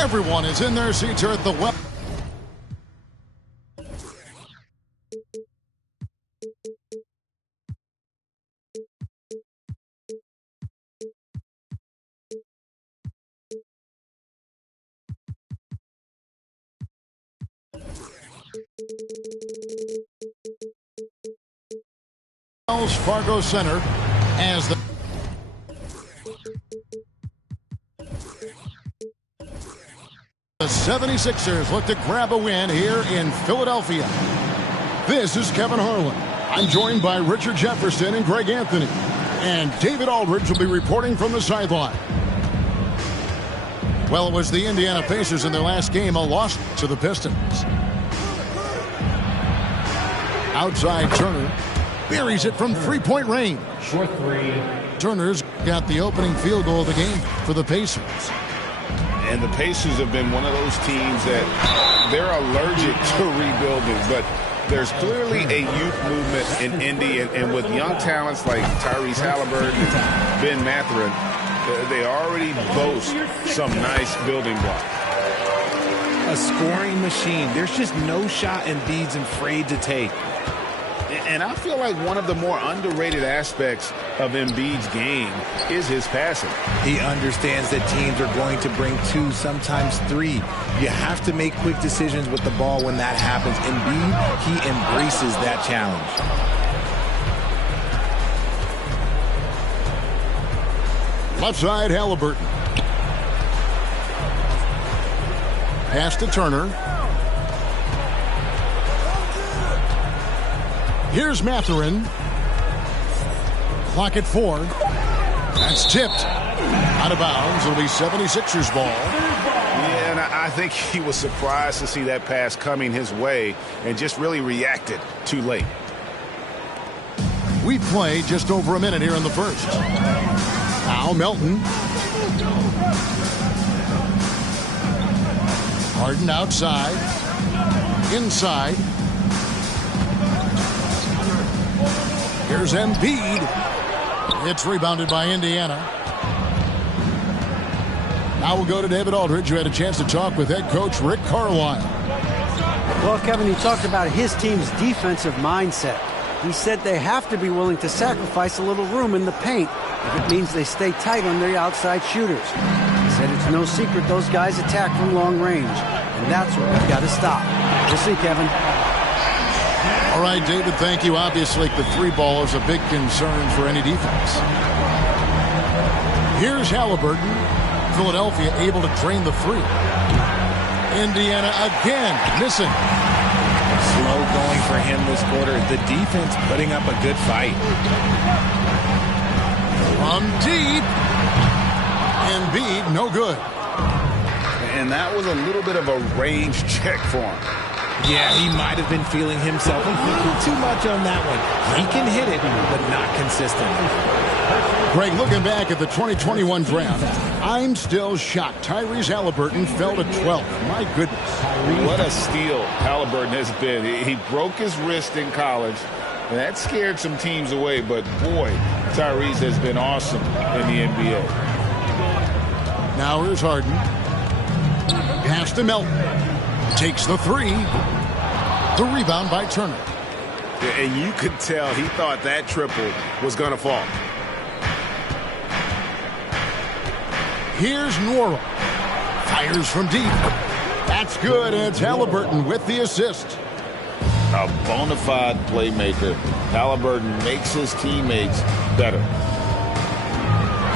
Everyone is in their seats here at the well. Wells Fargo Center as the 76ers look to grab a win here in Philadelphia. This is Kevin Harlan. I'm joined by Richard Jefferson and Greg Anthony. And David Aldridge will be reporting from the sideline. Well, it was the Indiana Pacers in their last game, a loss to the Pistons. Outside Turner. Buries it from three-point range. Short three. Turner's got the opening field goal of the game for the Pacers. And the Pacers have been one of those teams that they're allergic to rebuilding, but there's clearly a youth movement in Indy, and with young talents like Tyrese Halliburton and Ben Mathurin, they already boast some nice building blocks. A scoring machine. There's just no shot Embiid's afraid to take. And I feel like one of the more underrated aspects of Embiid's game is his passing. He understands that teams are going to bring 2, sometimes 3. You have to make quick decisions with the ball when that happens. Embiid, he embraces that challenge. Left side, Halliburton. Pass to Turner. Here's Mathurin. Clock at 4. That's tipped. Out of bounds. It'll be 76ers ball. Yeah, and I think he was surprised to see that pass coming his way and just really reacted too late. We play just over a minute here in the first. Now Melton. Harden outside. Inside. Here's Embiid. It's rebounded by Indiana. Now we'll go to David Aldridge, who had a chance to talk with head coach Rick Carlisle. Well, Kevin, he talked about his team's defensive mindset. He said they have to be willing to sacrifice a little room in the paint if it means they stay tight on their outside shooters. He said it's no secret those guys attack from long range, and that's what we've got to stop. We'll see, Kevin. All right, David, thank you. Obviously, the 3-ball is a big concern for any defense. Here's Halliburton. Philadelphia able to drain the 3. Indiana again missing. Slow going for him this quarter. The defense putting up a good fight. From deep. Embiid, no good. And that was a little bit of a range check for him. Yeah, he might have been feeling himself a little too much on that one. He can hit it, but not consistent. Greg, looking back at the 2021 draft, I'm still shocked. Tyrese Halliburton fell to 12th. My goodness. What a steal Halliburton has been. He broke his wrist in college, and that scared some teams away. But, boy, Tyrese has been awesome in the NBA. Now here's Harden. Pass to Melton. Takes the 3. The rebound by Turner. And you could tell he thought that triple was going to fall. Here's Nwora. Fires from deep. That's good, and it's Halliburton with the assist. A bona fide playmaker. Halliburton makes his teammates better.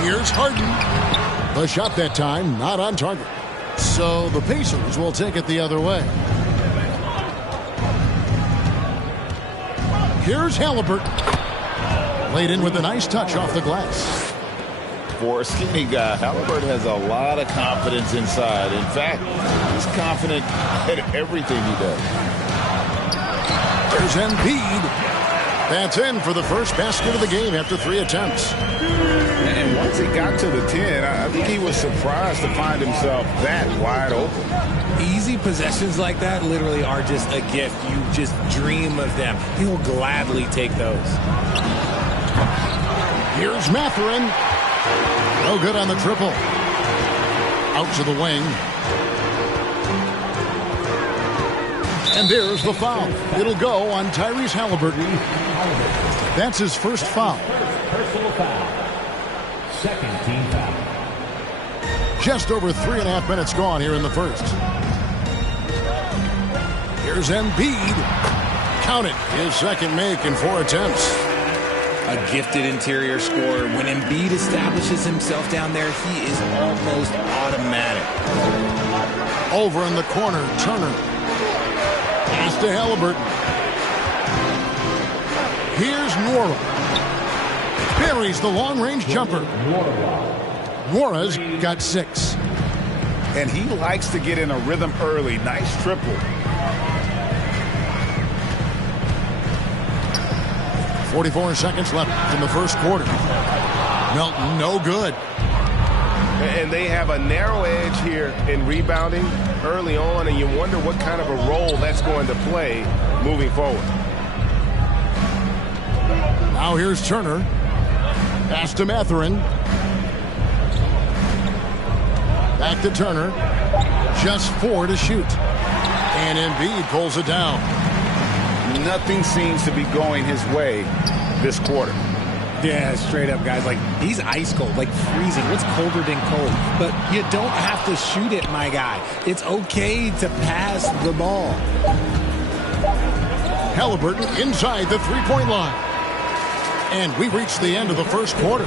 Here's Harden. The shot that time, not on target. So the Pacers will take it the other way. Here's Halliburton. Laid in with a nice touch off the glass. For a skinny guy, Halliburton has a lot of confidence inside. In fact, he's confident at everything he does. There's Embiid. That's in for the first basket of the game after 3 attempts. And once he got to the 10, I think he was surprised to find himself that wide open. Easy possessions like that literally are just a gift. You just dream of them. He'll gladly take those. Here's Mathurin. No good on the triple. Out to the wing. And there's the foul. It'll go on Tyrese Halliburton. That's his first foul. Personal foul. Second team foul. Just over 3.5 minutes gone here in the first. Here's Embiid. Count it. His second make in 4 attempts. A gifted interior scorer. When Embiid establishes himself down there, he is almost automatic. Over in the corner, Turner. Pass to Halliburton. Here's Nwora. Buries the long-range jumper. Nwora's got 6. And he likes to get in a rhythm early. Nice triple. 44 seconds left in the first quarter. Melton, no good. And they have a narrow edge here in rebounding early on, and you wonder what kind of a role that's going to play moving forward. Now here's Turner. Pass to Mathurin. Back to Turner. Just 4 to shoot. And Embiid pulls it down. Nothing seems to be going his way this quarter. Yeah, straight up, guys. Like, he's ice cold, like freezing. What's colder than cold? But you don't have to shoot it, my guy. It's okay to pass the ball. Halliburton inside the three-point line. And we reach the end of the first quarter.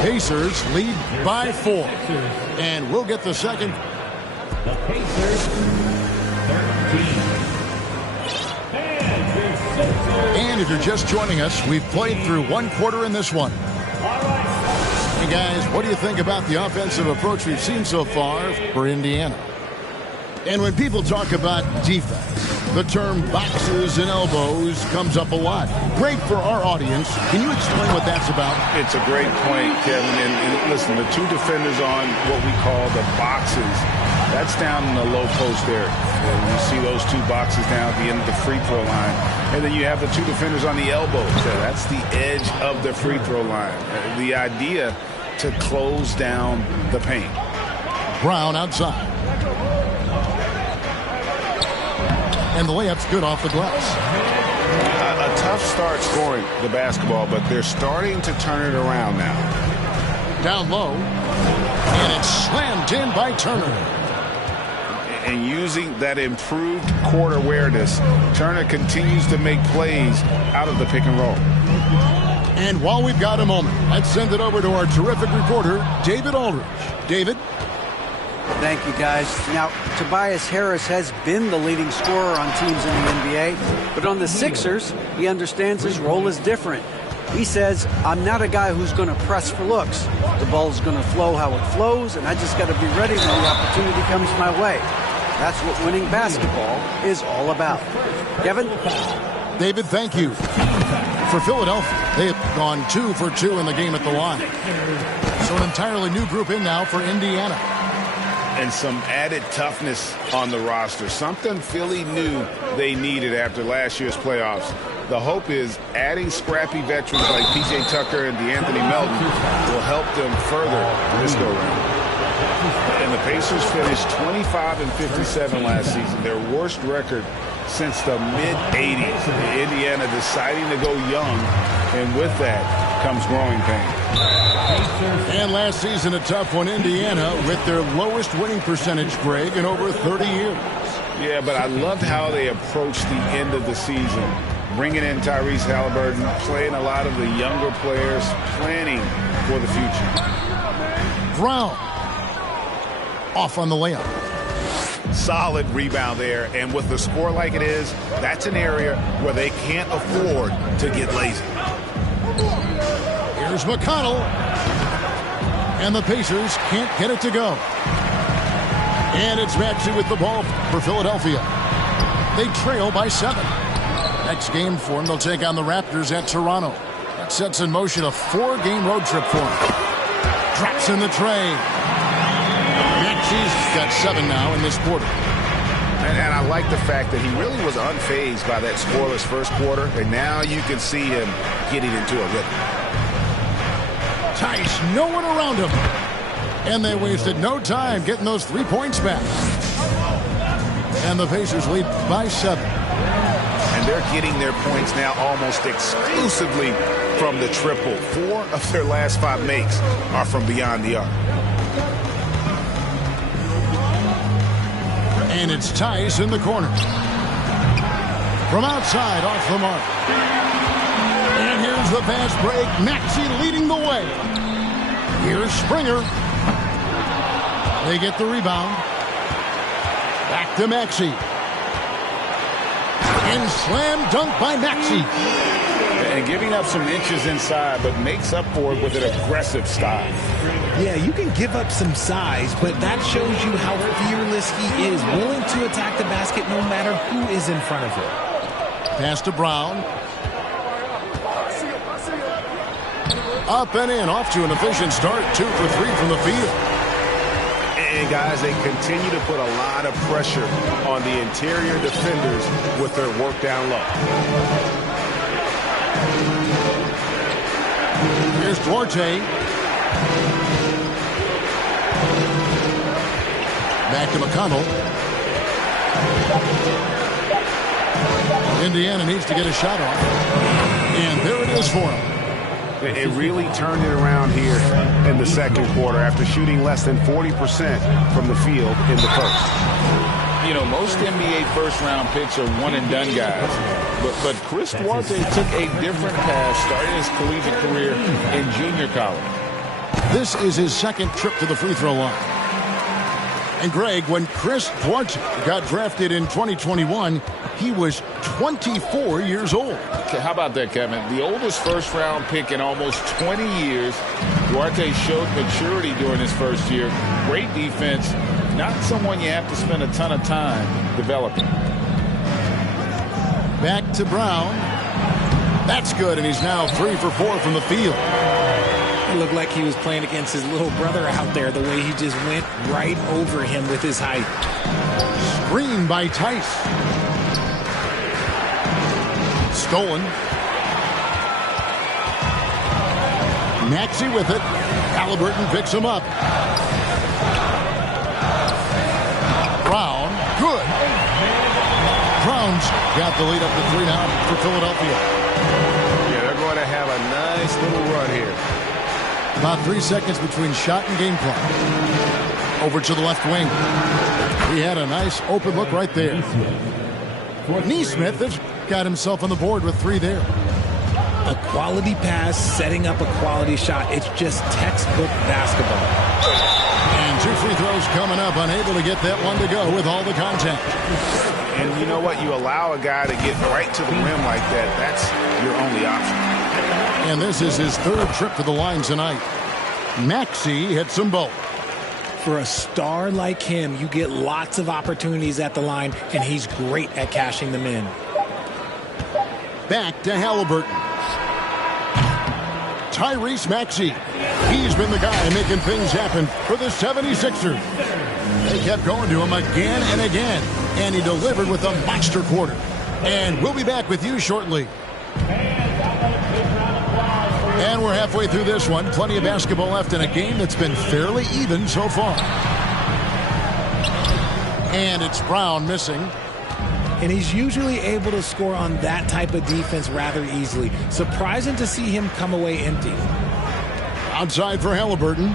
Pacers lead by 4. And we'll get the second. The Pacers, 13. And if you're just joining us, we've played through 1 quarter in this one. Hey guys, what do you think about the offensive approach we've seen so far for Indiana? And when people talk about defense, the term boxes and elbows comes up a lot. Great for our audience. Can you explain what that's about? It's a great point, Kevin. And listen, the 2 defenders on what we call the boxes, that's down in the low post area. And you see those 2 boxes down at the end of the free throw line. And then you have the 2 defenders on the elbows. That's the edge of the free throw line. The idea to close down the paint. Brown outside. And the layup's good off the glass. A tough start scoring the basketball, but they're starting to turn it around now. Down low. And it's slammed in by Turner. And using that improved court awareness, Turner continues to make plays out of the pick and roll. And while we've got a moment, let's send it over to our terrific reporter, David Aldridge. David? Thank you, guys. Now, Tobias Harris has been the leading scorer on teams in the NBA, but on the Sixers, he understands his role is different. He says, I'm not a guy who's going to press for looks. The ball's going to flow how it flows, and I just got to be ready when the opportunity comes my way. That's what winning basketball is all about. Kevin? David, thank you. For Philadelphia, they have gone 2 for 2 in the game at the line. So an entirely new group in now for Indiana. And some added toughness on the roster. Something Philly knew they needed after last year's playoffs. The hope is adding scrappy veterans like P.J. Tucker and DeAnthony Melton will help them further this go-round. And the Pacers finished 25-57 last season, their worst record since the mid-'80s. Indiana deciding to go young, and with that comes growing pain. And last season, a tough one, Indiana, with their lowest winning percentage, Greg, in over 30 years. Yeah, but I loved how they approached the end of the season, bringing in Tyrese Halliburton, playing a lot of the younger players, planning for the future. Brown off on the layup. Solid rebound there, and with the score like it is, that's an area where they can't afford to get lazy. Here's McConnell. And the Pacers can't get it to go. And it's Maxey with the ball for Philadelphia. They trail by 7. Next game for them, they'll take on the Raptors at Toronto. That sets in motion a 4-game road trip for them. Drops in the tray. Maxey's got 7 now in this quarter. And I like the fact that he really was unfazed by that scoreless first quarter, and now you can see him getting into a rhythm. Tice, no one around him. And they wasted no time getting those 3 points back. And the Pacers lead by 7. And they're getting their points now almost exclusively from the triple. 4 of their last 5 makes are from beyond the arc. And it's Tice in the corner. From outside, off the mark. And here's the fast break. Maxey leading the way. Here's Springer. They get the rebound. Back to Maxey. And slam dunk by Maxey. And giving up some inches inside, but makes up for it with an aggressive style. Yeah, you can give up some size, but that shows you how fearless he is, willing to attack the basket no matter who is in front of him. Pass to Brown. Up and in, off to an efficient start. 2 for 3 from the field. And guys, they continue to put a lot of pressure on the interior defenders with their work down low. Here's Duarte. Back to McConnell. Indiana needs to get a shot off. And there it is for him. It really turned it around here in the second quarter after shooting less than 40% from the field in the first. You know, most NBA first-round picks are one-and-done guys. But Chris Duarte took a different path starting his collegiate career in junior college. This is his second trip to the free throw line. And Greg, when Chris Duarte got drafted in 2021, he was 24 years old. Okay, how about that, Kevin? The oldest first-round pick in almost 20 years. Duarte showed maturity during his first year. Great defense. Not someone you have to spend a ton of time developing. Back to Brown. That's good, and he's now 3 for 4 from the field. It looked like he was playing against his little brother out there, the way he just went right over him with his height. Screen by Tice. Stolen. Maxey with it. Halliburton picks him up. Brown, good. Brown's got the lead up to 3 now for Philadelphia. Yeah, they're going to have a nice little run here. About 3 seconds between shot and game clock. Over to the left wing. He had a nice open look right there. Neesmith has got himself on the board with 3 there. A quality pass, setting up a quality shot. It's just textbook basketball. And 2 free throws coming up. Unable to get that one to go with all the contact. And you know what? You allow a guy to get right to the rim like that. That's your only option. And this is his 3rd trip to the line tonight. Maxey hits them both. For a star like him, you get lots of opportunities at the line, and he's great at cashing them in. Back to Halliburton. Tyrese Maxey. He's been the guy making things happen for the 76ers. They kept going to him again and again, and he delivered with a monster quarter. And we'll be back with you shortly. And we're halfway through this one. Plenty of basketball left in a game that's been fairly even so far. And it's Brown missing. And he's usually able to score on that type of defense rather easily. Surprising to see him come away empty. Outside for Halliburton.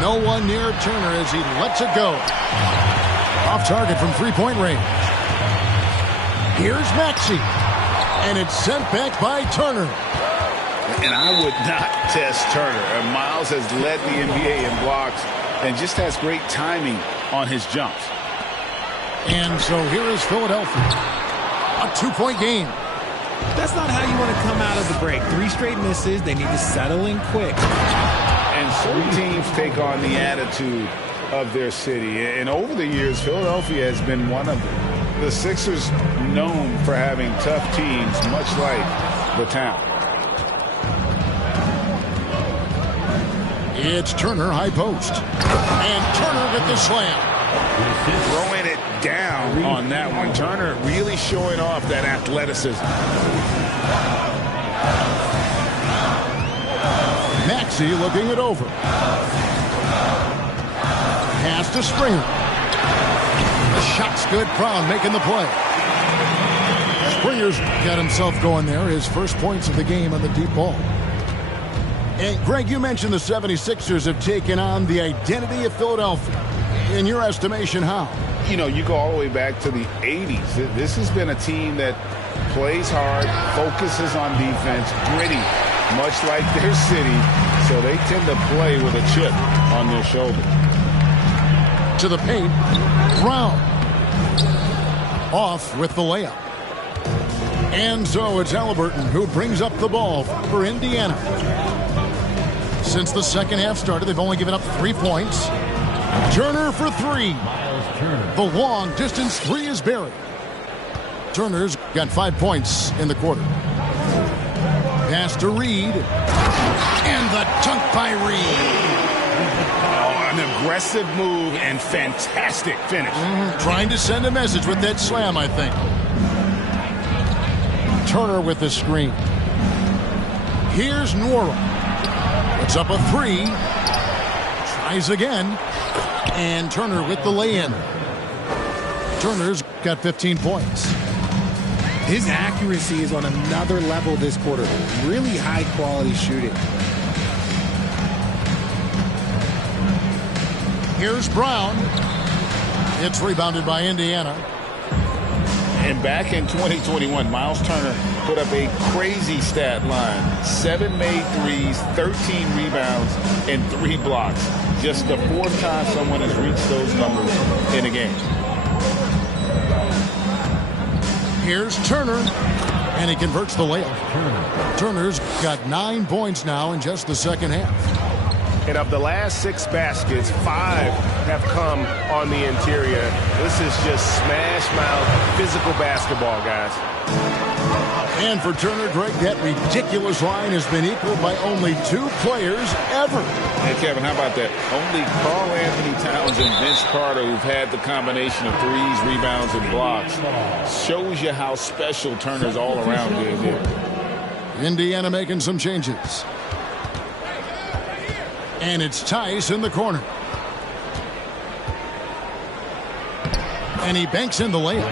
No one near Turner as he lets it go. Off target from 3-point range. Here's Maxey. And it's sent back by Turner. And I would not test Turner. And Miles has led the NBA in blocks and just has great timing on his jumps. And so here is Philadelphia. A 2-point game. That's not how you want to come out of the break. 3 straight misses. They need to settle in quick. And certain teams take on the attitude of their city. And over the years, Philadelphia has been one of them. The Sixers known for having tough teams, much like the town. It's Turner, high post. And Turner with the slam. Throwing it down on that one. Turner really showing off that athleticism. Maxey looking it over. Pass to Springer. The shot's good. Brown making the play. Springer's got himself going there. His first points of the game on the deep ball. And Greg, you mentioned the 76ers have taken on the identity of Philadelphia. In your estimation, how? You know, you go all the way back to the 80s. This has been a team that plays hard, focuses on defense, gritty, much like their city. So they tend to play with a chip on their shoulder. To the paint. Brown. Off with the layup. And so it's Halliburton who brings up the ball for Indiana. Since the second half started, they've only given up 3 points. Turner for 3. The long distance 3 is buried. Turner's got 5 points in the quarter. Pass to Reed. And the dunk by Reed. Oh, an aggressive move and fantastic finish. Trying to send a message with that slam, I think. Turner with the screen. Here's Nora. Puts up a 3. Tries again. And Turner with the lay-in. Turner's got 15 points. His accuracy is on another level this quarter. Really high quality shooting. Here's Brown. It's rebounded by Indiana. And back in 2021, Miles Turner put up a crazy stat line. 7 made threes, 13 rebounds, and 3 blocks. Just the 4th time someone has reached those numbers in a game. Here's Turner. And he converts the layup. Turner's got 9 points now in just the second half. And of the last 6 baskets, 5 have come on the interior. This is just smash mouth physical basketball, guys. And for Turner, Greg, that ridiculous line has been equaled by only 2 players ever. Hey, Kevin, how about that? Only Karl Anthony Towns and Vince Carter, who've had the combination of threes, rebounds, and blocks. Shows you how special Turner's all around good here. Indiana making some changes. And it's Tice in the corner. And he banks in the layup.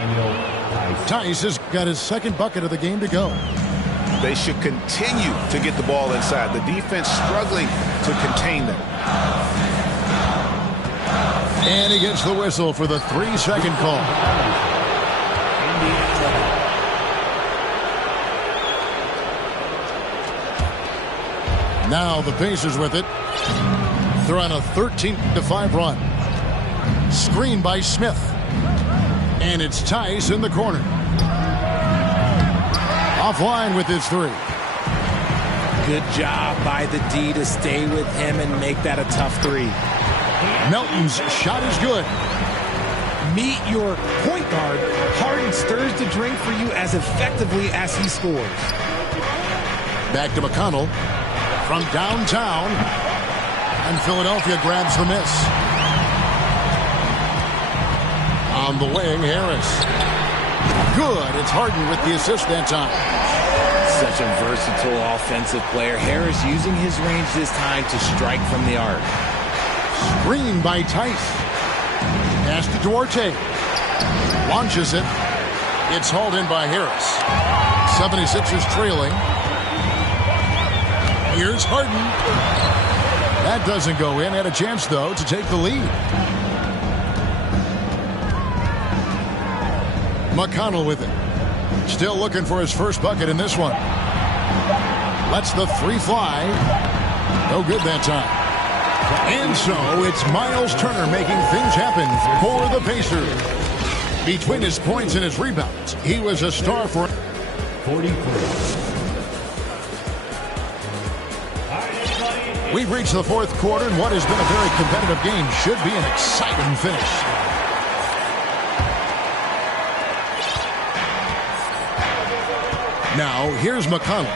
Tice has got his 2nd bucket of the game to go. They should continue to get the ball inside. The defense struggling to contain them. And he gets the whistle for the 3-second call. Now the Pacers with it. They're on a 13-5 run. Screen by Smith. And it's Tice in the corner. Offline with his 3. Good job by the D to stay with him and make that a tough 3. Melton's shot is good. Meet your point guard. Harden stirs the drink for you as effectively as he scores. Back to McConnell from downtown. And Philadelphia grabs the miss. On the wing, Harris. Good. It's Harden with the assist that time. Such a versatile offensive player. Harris using his range this time to strike from the arc. Screen by Tice. Pass to Duarte. Launches it. It's hauled in by Harris. 76ers trailing. Here's Harden. That doesn't go in. Had a chance, though, to take the lead. McConnell with it. Still looking for his first bucket in this one. Lets the 3 fly. No good that time. And so it's Miles Turner making things happen for the Pacers. Between his points and his rebounds, he was a star for 43. We've reached the 4th quarter, and what has been a very competitive game should be an exciting finish. Now, here's McConnell.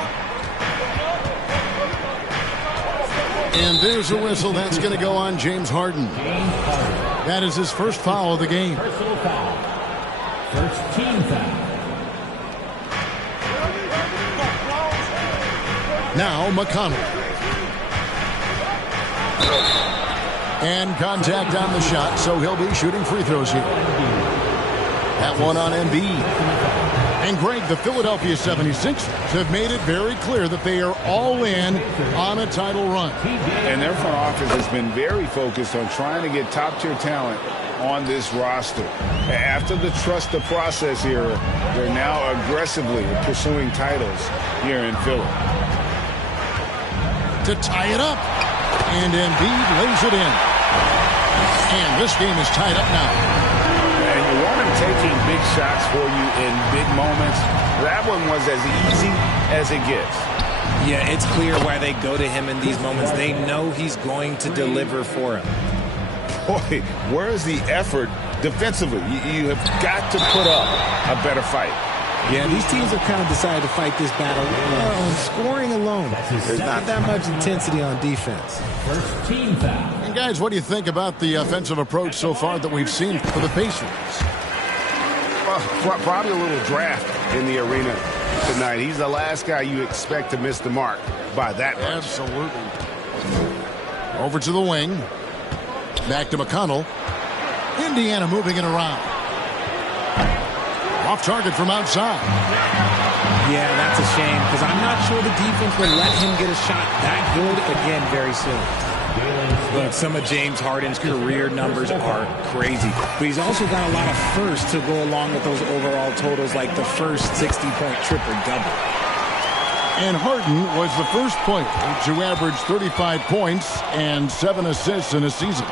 And there's a whistle. That's going to go on James Harden. That is his first foul of the game. Personal foul. First team foul. Now McConnell. And contact on the shot, so he'll be shooting free throws here. That one on Embiid. And Greg, the Philadelphia 76ers have made it very clear that they are all in on a title run. And their front office has been very focused on trying to get top-tier talent on this roster. After the trust the process era, they're now aggressively pursuing titles here in Philly. To tie it up. And Embiid lays it in. And this game is tied up now. And you want him taking big shots for you in big moments. That one was as easy as it gets. Yeah, it's clear why they go to him in these moments. They know he's going to deliver for him. Boy, where's the effort defensively? You have got to put up a better fight. Yeah, these teams have kind of decided to fight this battle on scoring alone. There's not that much intensity on defense. First team foul. And guys, what do you think about the offensive approach so far that we've seen for the Pacers? Probably a little draft in the arena tonight. He's the last guy you expect to miss the mark by that much. Absolutely. Over to the wing. Back to McConnell. Indiana moving it around. Off target from outside. Yeah, that's a shame because I'm not sure the defense would let him get a shot that good again very soon. Look, some of James Harden's career numbers are crazy, but he's also got a lot of firsts to go along with those overall totals, like the first 60-point triple-double. And Harden was the first player to average 35 points and 7 assists in a season.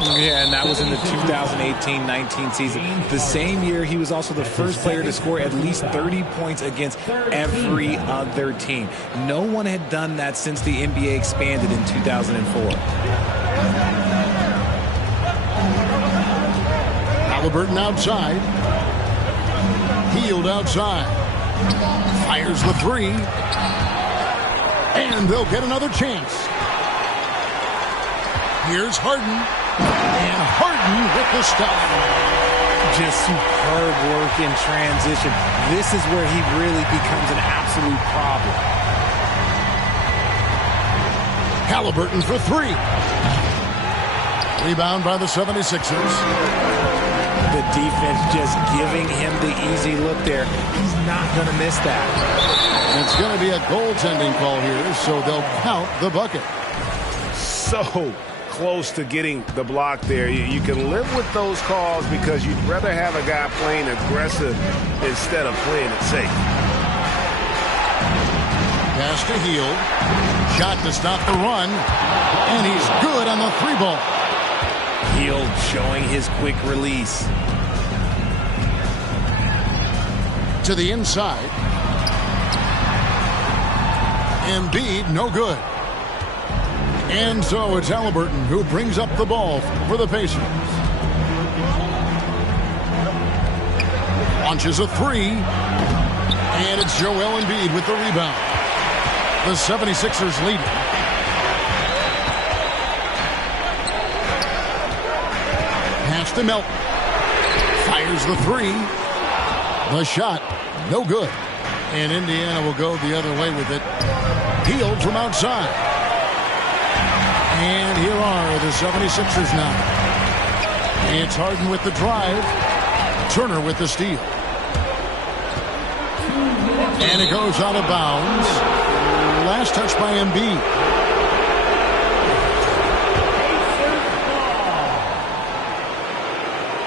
Yeah, and that was in the 2018-19 season. The same year, he was also the first player to score at least 30 points against every other team. No one had done that since the NBA expanded in 2004. Halliburton outside. Healed outside. Fires the three. And they'll get another chance. Here's Harden. And Harden with the stuff. Just superb work in transition. This is where he really becomes an absolute problem. Halliburton for three. Rebound by the 76ers. The defense just giving him the easy look there. He's not going to miss that. It's going to be a goaltending call here, so they'll count the bucket. So close to getting the block there. You can live with those calls because you'd rather have a guy playing aggressive instead of playing it safe. Pass to Hield. Shot to stop the run. And he's good on the three ball. Hield showing his quick release. To the inside. Embiid, no good. And so it's Halliburton who brings up the ball for the Pacers. Launches a three. And it's Joel Embiid with the rebound. The 76ers lead. Pass to Melton. Fires the three. The shot, no good. And Indiana will go the other way with it. Hield from outside. And here are the 76ers now. It's Harden with the drive. Turner with the steal. And it goes out of bounds. Last touch by Embiid.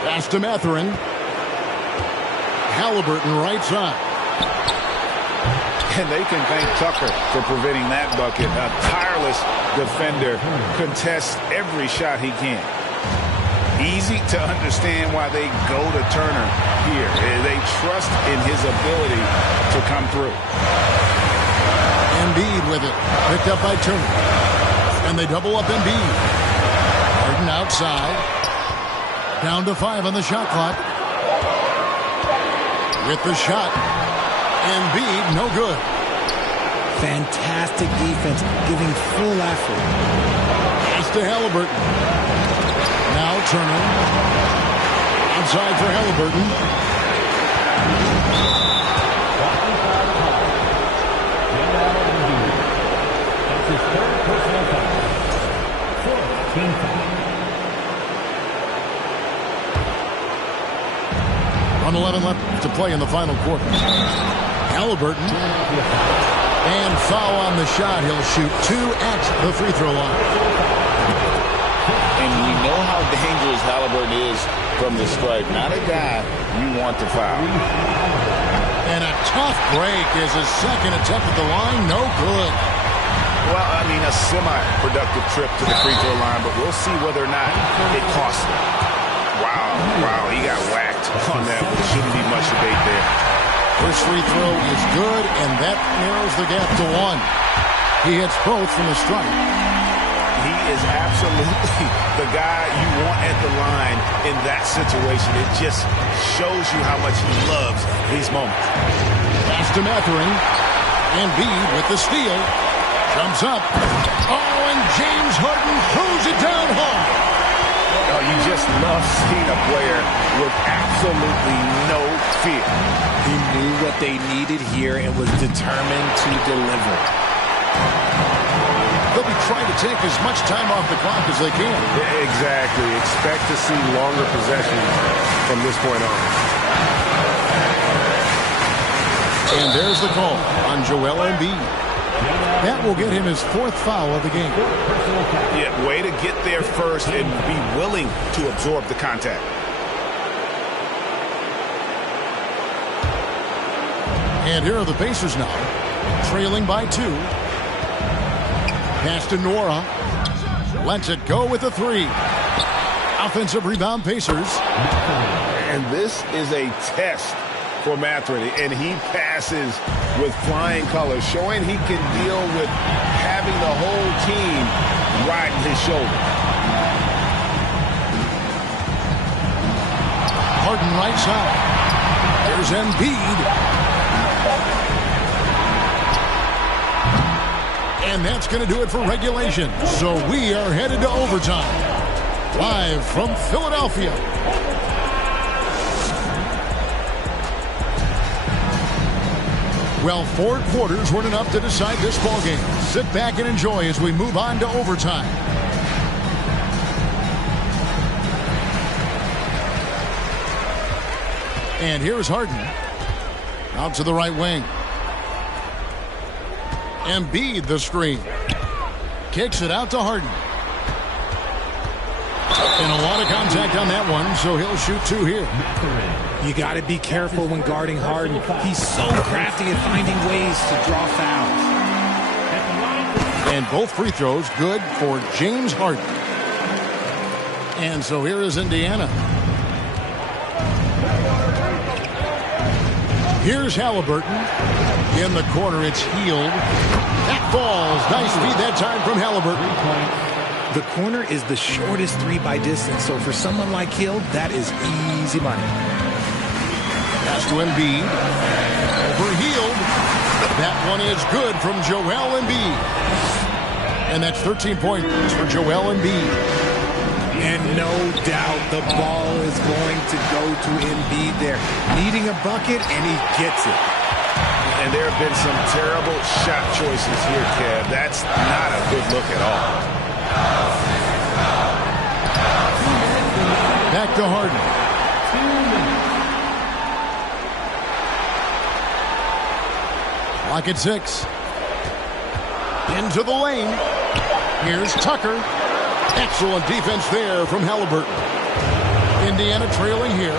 Pass to Mathurin. Halliburton right side. And they can thank Tucker for preventing that bucket. A tireless defender contests every shot he can. Easy to understand why they go to Turner here. They trust in his ability to come through. Embiid with it. Picked up by Turner. And they double up Embiid. Harden outside. Down to 5 on the shot clock. With the shot. Embiid, no good. Fantastic defense, giving full effort. Pass to Halliburton. Now Turner. Outside for Halliburton. That's his third personal foul. Fourth team foul. 1:11 left to play in the final quarter. Halliburton. And foul on the shot. He'll shoot 2 at the free throw line. And we know how dangerous Halliburton is from the stripe. Not a guy you want to foul. And a tough break is his second attempt at the line. No good. Well, I mean, a semi-productive trip to the free throw line, but we'll see whether or not it costs him. Wow, he got whacked on that. There shouldn't be much debate there. First free throw is good, and that narrows the gap to 1. He hits both from the stripe. He is absolutely the guy you want at the line in that situation. It just shows you how much he loves these moments. Pass to Mathurin. And Embiid with the steal. Jumps up. Oh, and James Harden throws it down hard. Oh, you just love seeing a player with absolutely no fear. He knew what they needed here and was determined to deliver. They'll be trying to take as much time off the clock as they can. Exactly. Expect to see longer possessions from this point on. And there's the call on Joel Embiid. That will get him his 4th foul of the game. Yeah, way to get there first and be willing to absorb the contact. And here are the Pacers now, trailing by 2. Pass to Nora. Lets it go with a 3. Offensive rebound, Pacers. And this is a test for Mathurin, and he passes with flying colors, showing he can deal with having the whole team riding his shoulder. Harden right side. Here's Embiid. And that's going to do it for regulation. So we are headed to overtime. Live from Philadelphia. Well, 4 quarters weren't enough to decide this ballgame. Sit back and enjoy as we move on to overtime. And here's Harden. Out to the right wing. Embiid the screen. Kicks it out to Harden. And a lot of contact on that one, so he'll shoot 2 here. You got to be careful when guarding Harden. He's so crafty at finding ways to draw fouls. And both free throws good for James Harden. And so here is Indiana. Here's Halliburton. In the corner, it's Healed. That falls. Nice feed that time from Halliburton. The corner is the shortest 3 by distance, so for someone like Hill, that is easy money. Pass to Embiid. Over Healed. That one is good from Joel Embiid. And that's 13 points for Joel Embiid. And no doubt the ball is going to go to Embiid there. Needing a bucket, and he gets it. And there have been some terrible shot choices here, Kev. That's not a good look at all. Back to Harden. Clock at 6. Into the lane. Here's Tucker. Excellent defense there from Halliburton. Indiana trailing here.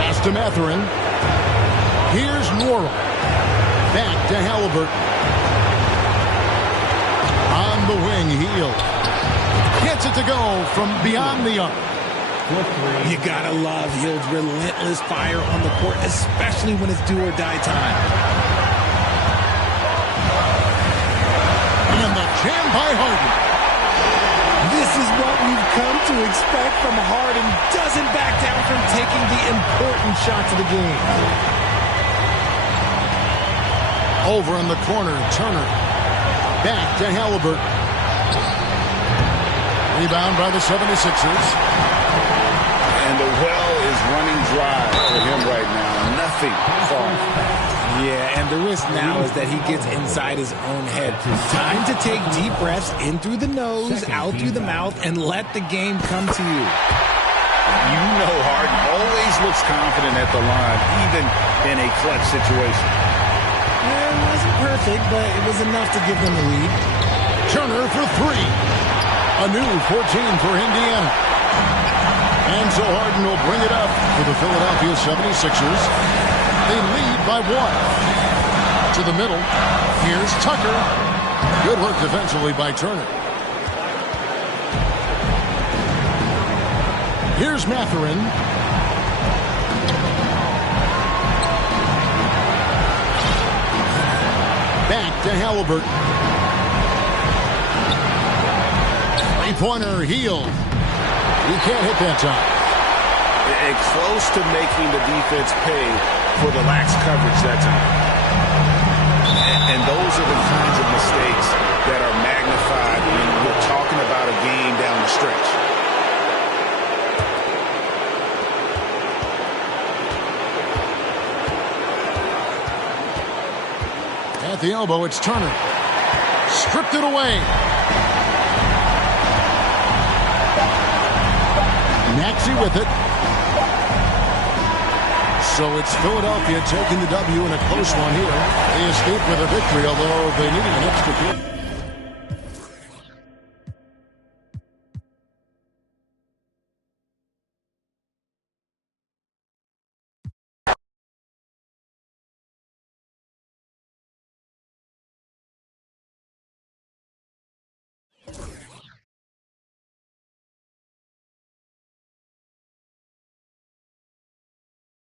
Pass to Mathurin. Here's Nora. Back to Halliburton. On the wing, Healed. Gets it to go from beyond the arc. You gotta love Hield's relentless fire on the court, especially when it's do or die time. And the jam by Harden. This is what we've come to expect from Harden. Doesn't back down from taking the important shots of the game. Over in the corner, Turner. Back to Halliburton. Rebound by the 76ers. And the well is running dry for him right now. Nothing falling. Yeah, and the risk now is that he gets inside his own head. Time to take deep breaths in through the nose, out through the mouth, and let the game come to you. You know Harden always just looks confident at the line, even in a clutch situation. Yeah, it wasn't perfect, but it was enough to give them the lead. Turner for three. A new 14 for Indiana. And so Harden will bring it up for the Philadelphia 76ers. They lead by one. To the middle. Here's Tucker. Good work defensively by Turner. Here's Mathurin. Back to Halliburton. Three-pointer Hield. He can't hit that time. And close to making the defense pay for the lax coverage that time. And those are the kinds of mistakes that are magnified when we're talking about a game down the stretch. At the elbow, it's Turner. Stripped it away. Maxey with it. So it's Philadelphia taking the W in a close one here. They escape with a victory, although they needed an extra kick.